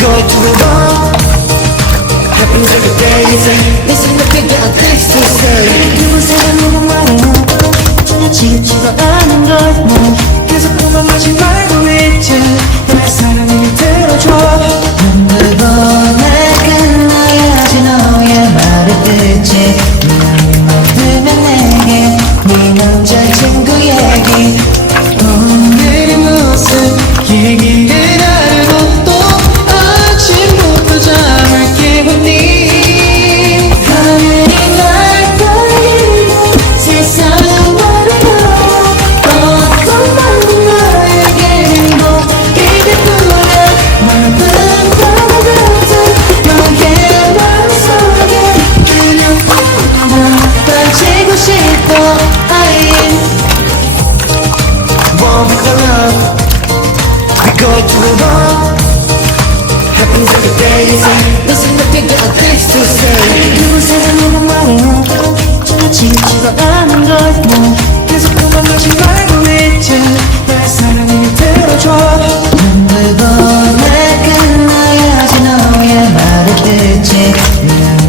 Going to the wall Happens like a daisy 내 생각에 다 택시 say 누군가가 누구 말해 전혀지겹지도 않은 걸난 계속 도망가지 말고 이제 날 사랑을 들어줘. 눈을 보내가 나야지 너의 말의 뜻이 난 만들면 내 way to the wall Happens every day 무슨 느낌이 어땠어 누구 사랑으로 말해요 지금 지나가는 걸. 뭐, 계속 도망가지 말고 이제 날 사랑해 들어줘. 힘들고 날 끝나야지 너의 말을 듣지.